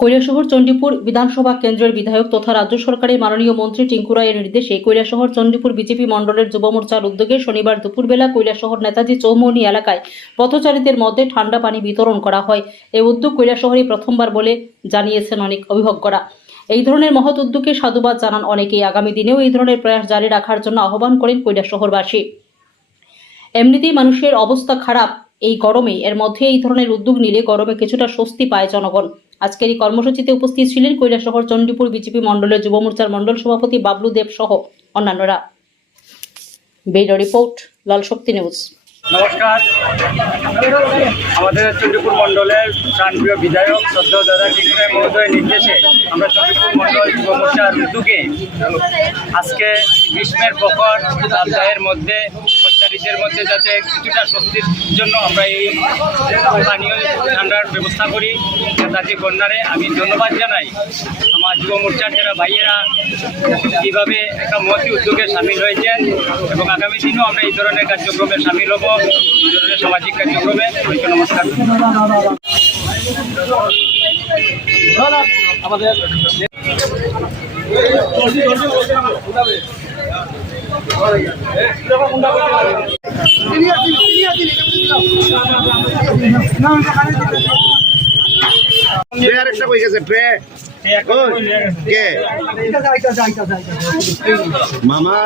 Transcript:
কৈলাসহর চণ্ডীপুর বিধানসভা কেন্দ্রের বিধায়ক তথা রাজ্য সরকারের মাননীয় মন্ত্রী টিঙ্কু রায়ের নির্দেশে কৈলাসহর চণ্ডীপুর বিজেপি মণ্ডলের যুব মোর্চার উদ্যোগে শনিবার দুপুরবেলা কৈলাসহর নেতাজি চৌমুহনী এলাকায় পথচারীদের মধ্যে ঠান্ডা পানি বিতরণ করা হয়। এই উদ্যোগ কৈলাসহরে প্রথমবার বলে জানিয়েছেন অনেক অভিভাবকরা। এই ধরনের মহৎ উদ্যোগকে সাধুবাদ জানান অনেকেই। আগামী দিনেও এই ধরনের প্রয়াস জারি রাখার জন্য আহ্বান করেন কৈলাসহরবাসী। এমনিতেই মানুষের অবস্থা খারাপ, এই গরমে এর মধ্যে এই ধরনের উদ্যোগ নিলে গরমে কিছুটা স্বস্তি পায় জনগণ। আজকের এই কর্মসূচিতে উপস্থিত ছিলেন কৈলাসহর চণ্ডীপুর বিজেপি মণ্ডলের যুব মোর্চার মণ্ডল সভাপতি বাবলু দেব সহ অন্যান্যরা। ব্যুরো রিপোর্ট, লাল শক্তি নিউজ। নমস্কার, আমাদের চণ্ডীপুর মণ্ডলের প্রাণপ্রিয় বিধায়ক শ্রদ্ধেয় দাদা টিঙ্কু রায় মহোদয়ের নির্দেশে আমরা চণ্ডীপুর মণ্ডল যুব মোর্চার উদ্যোগে আজকে গ্রীষ্মের প্রখর দায়ের মধ্যে পথচারীদের মধ্যে যাতে কিছুটা স্বস্তির জন্য আমরা এই পানীয় ঠান্ডার ব্যবস্থা করি। নেতাজি কন্যারে আমি ধন্যবাদ জানাই। আমার যুব মোর্চার যারা ভাইয়েরা কীভাবে একটা মহতি উদ্যোগে সামিল হয়েছেন এবং আগামী দিনেও আমরা এই ধরনের কার্যক্রমে সামিল হব, এই ধরনের সামাজিক কার্যক্রমে। নমস্কার। আমাদের আরেকটা কই গেছে ট্রে কে মামা